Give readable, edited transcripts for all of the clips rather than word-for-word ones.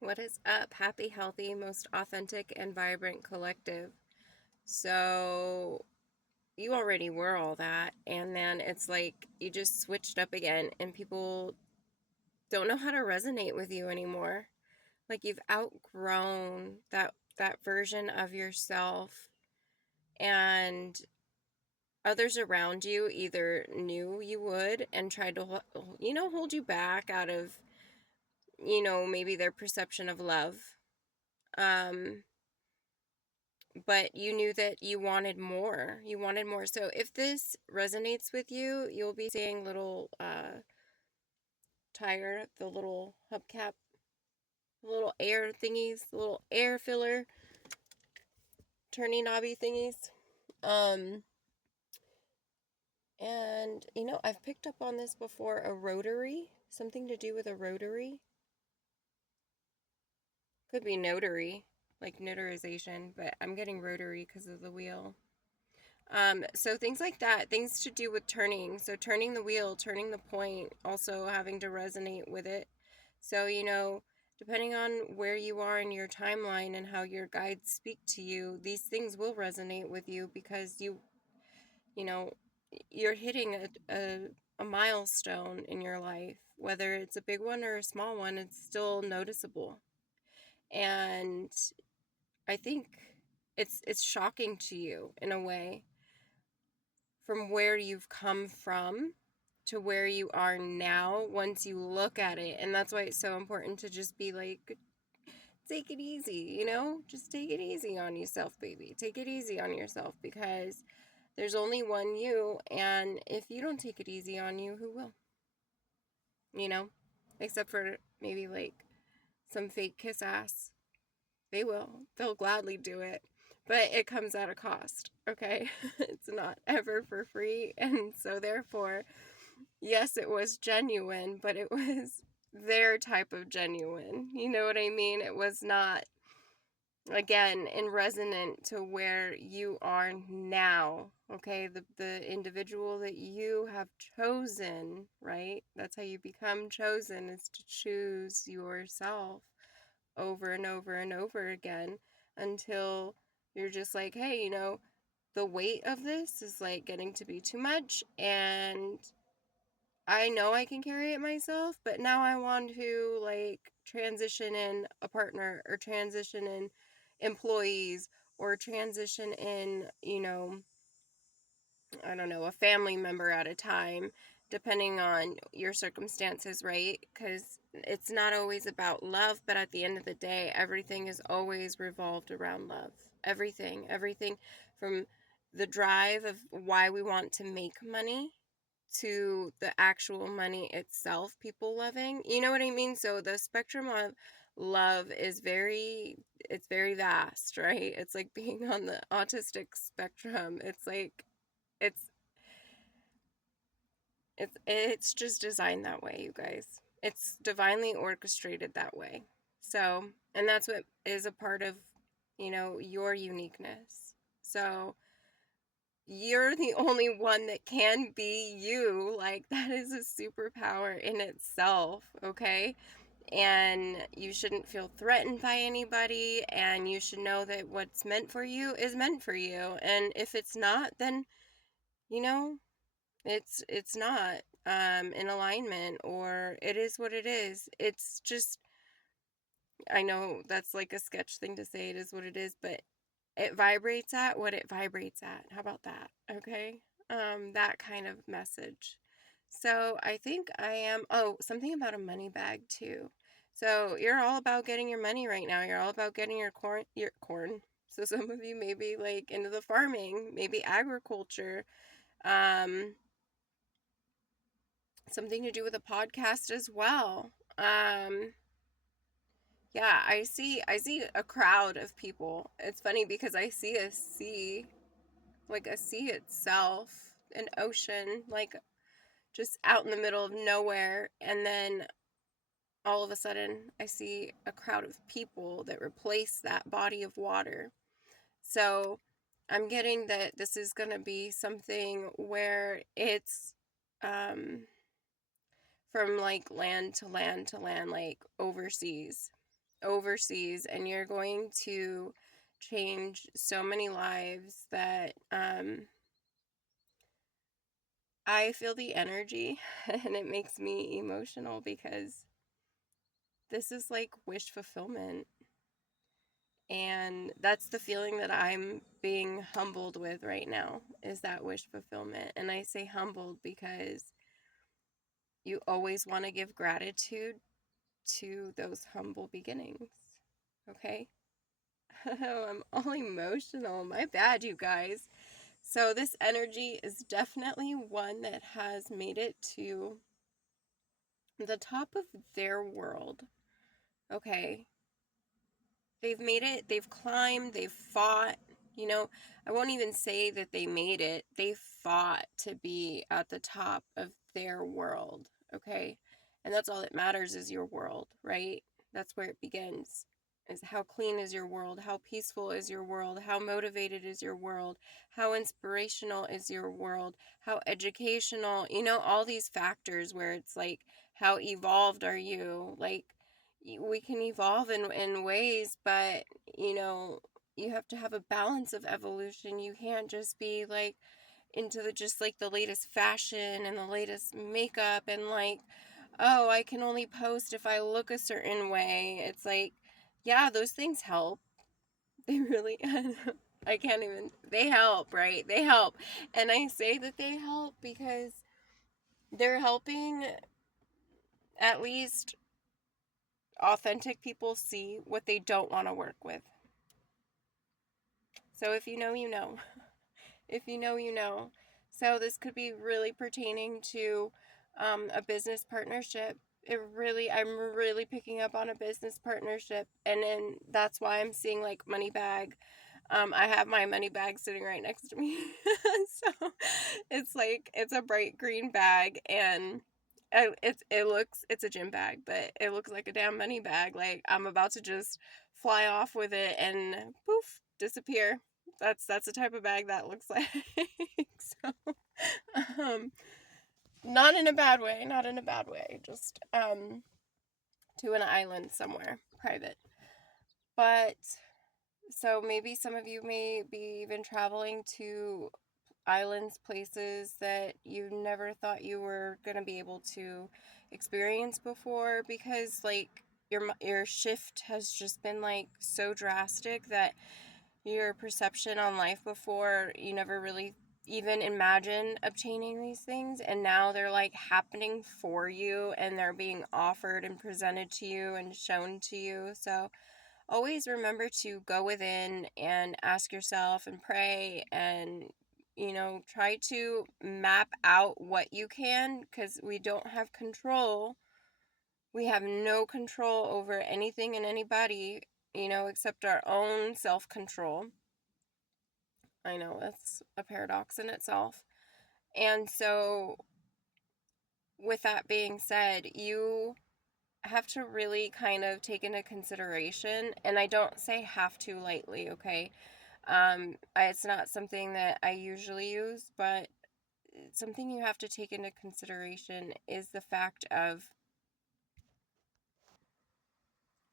What is up? Happy, healthy, most authentic, and vibrant collective. So, you already were all that, and then it's like you just switched up again, and people don't know how to resonate with you anymore. Like you've outgrown that version of yourself, and others around you either knew you would and tried to, hold you back out of, maybe their perception of love. Um, but you knew that you wanted more. You wanted more. So if this resonates with you, you'll be seeing little tire, the little hubcap, the little air thingies, the little air filler, turning knobby thingies. Um, and I've picked up on this before, a rotary, something to do with a rotary. Could be notary, like notarization, but I'm getting rotary because of the wheel. So things like that, things to do with turning. So turning the wheel, turning the point, also having to resonate with it. So, depending on where you are in your timeline and how your guides speak to you, these things will resonate with you because you know, you're hitting a milestone in your life. Whether it's a big one or a small one, it's still noticeable. And I think it's shocking to you in a way from where you've come from to where you are now once you look at it. And that's why it's so important to just be like, take it easy, Just take it easy on yourself, baby. Take it easy on yourself because there's only one you. And if you don't take it easy on you, who will? You know? Except for maybe like some fake kiss ass. They will. They'll gladly do it. But it comes at a cost, okay? It's not ever for free. And so, therefore, yes, it was genuine, but it was their type of genuine. You know what I mean? It was not, again, in resonant to where you are now, okay? The individual that you have chosen, right? That's how you become chosen, is to choose yourself over and over and over again until you're just like, hey, the weight of this is like getting to be too much, and I know I can carry it myself, but now I want to like transition in a partner or transition in employees or transition in, I don't know, a family member at a time, depending on your circumstances, right? Because it's not always about love, but at the end of the day, everything is always revolved around love. Everything from the drive of why we want to make money to the actual money itself, people loving. You know what I mean? So the spectrum of love is it's very vast, right? It's like being on the autistic spectrum. It's like it's it's just designed that way, you guys. It's divinely orchestrated that way. So, and that's what is a part of, your uniqueness. So, you're the only one that can be you. Like, that is a superpower in itself, okay? And you shouldn't feel threatened by anybody, and you should know that what's meant for you is meant for you. And if it's not, then, you know, it's not in alignment, or it is what it is. It's just, I know that's like a sketch thing to say, it is what it is, but it vibrates at what it vibrates at. How about that? Okay. That kind of message. So I think I am, oh, something about a money bag too. So you're all about getting your money right now. You're all about getting your corn. So some of you may be like into the farming, maybe agriculture, um, something to do with a podcast as well. Um, yeah, I see a crowd of people. It's funny because I see a sea, like a sea itself, an ocean, like just out in the middle of nowhere, and then all of a sudden I see a crowd of people that replace that body of water. So I'm getting that this is going to be something where it's from like land to land to land, like overseas. overseas, and you're going to change so many lives that I feel the energy and it makes me emotional because this is like wish fulfillment. And that's the feeling that I'm being humbled with right now, is that wish fulfillment. And I say humbled because you always want to give gratitude to those humble beginnings. Okay? Oh, I'm all emotional. My bad, you guys. So, this energy is definitely one that has made it to the top of their world. Okay? They've made it, they've climbed, they've fought. You know, I won't even say that they made it. They fought to be at the top of their world, okay? And that's all that matters, is your world, right? That's where it begins. Is how clean is your world? How peaceful is your world? How motivated is your world? How inspirational is your world? How educational? You know, all these factors where it's like, how evolved are you? Like, we can evolve in ways, but you know, you have to have a balance of evolution. You can't just be like into the just like the latest fashion and the latest makeup and like, oh, I can only post if I look a certain way. It's like, yeah, those things help. They really I can't even, they help, right? They help. And I say that they help because they're helping at least authentic people see what they don't want to work with. So if you know, you know. If you know, you know. So this could be really pertaining to a business partnership. I'm really picking up on a business partnership. And then that's why I'm seeing like money bag. I have my money bag sitting right next to me. So it's like, it's a bright green bag, and it's a gym bag, but it looks like a damn money bag. Like I'm about to just fly off with it and poof, disappear. That's the type of bag that looks like. So, um, not in a bad way, not in a bad way. Just to an island somewhere, private. But so maybe some of you may be even traveling to islands, places that you never thought you were going to be able to experience before, because like your shift has just been like so drastic that your perception on life before, you never really even imagine obtaining these things, and now they're like happening for you, and they're being offered and presented to you and shown to you. So always remember to go within and ask yourself and pray, and you know, try to map out what you can, because we don't have control. We have no control over anything and anybody, you know, except our own self-control. I know that's a paradox in itself. And so with that being said, you have to really kind of take into consideration, and I don't say have to lightly, okay? It's not something that I usually use, but something you have to take into consideration is the fact of,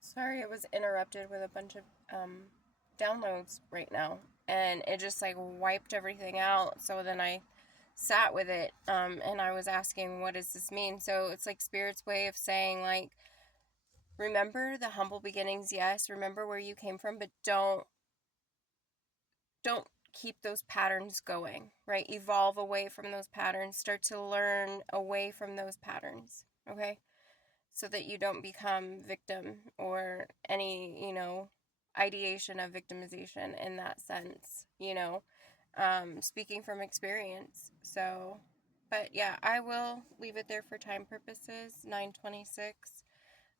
sorry, I was interrupted with a bunch of downloads right now, and it just like wiped everything out. So then I sat with it, and I was asking, what does this mean? So it's like Spirit's way of saying, like, remember the humble beginnings, yes, remember where you came from, but don't keep those patterns going, right? Evolve away from those patterns, start to learn away from those patterns, okay? So that you don't become victim or any, you know, ideation of victimization in that sense, you know, speaking from experience. So, but yeah, I will leave it there for time purposes, 9:26.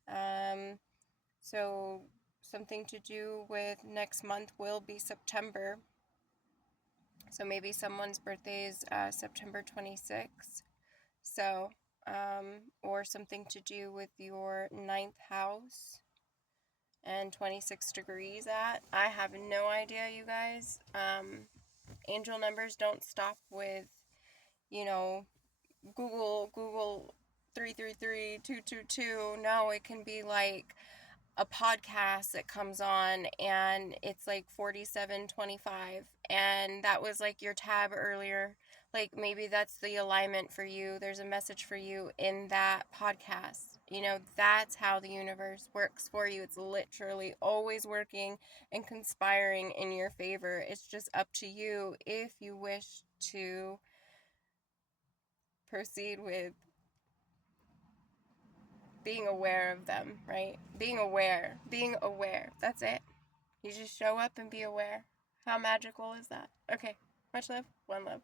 Um, so something to do with next month will be September. So maybe someone's birthday is September 26th. So, or something to do with your ninth house and 26 degrees at. I have no idea, you guys. Angel numbers don't stop with, you know, Google 333 222. No, it can be like a podcast that comes on and it's like 47:25, and that was like your tab earlier. Like maybe that's the alignment for you. There's a message for you in that podcast. You know, that's how the universe works for you. It's literally always working and conspiring in your favor. It's just up to you if you wish to proceed with being aware of them, right? Being aware. Being aware. That's it. You just show up and be aware. How magical is that? Okay. Much love. One love.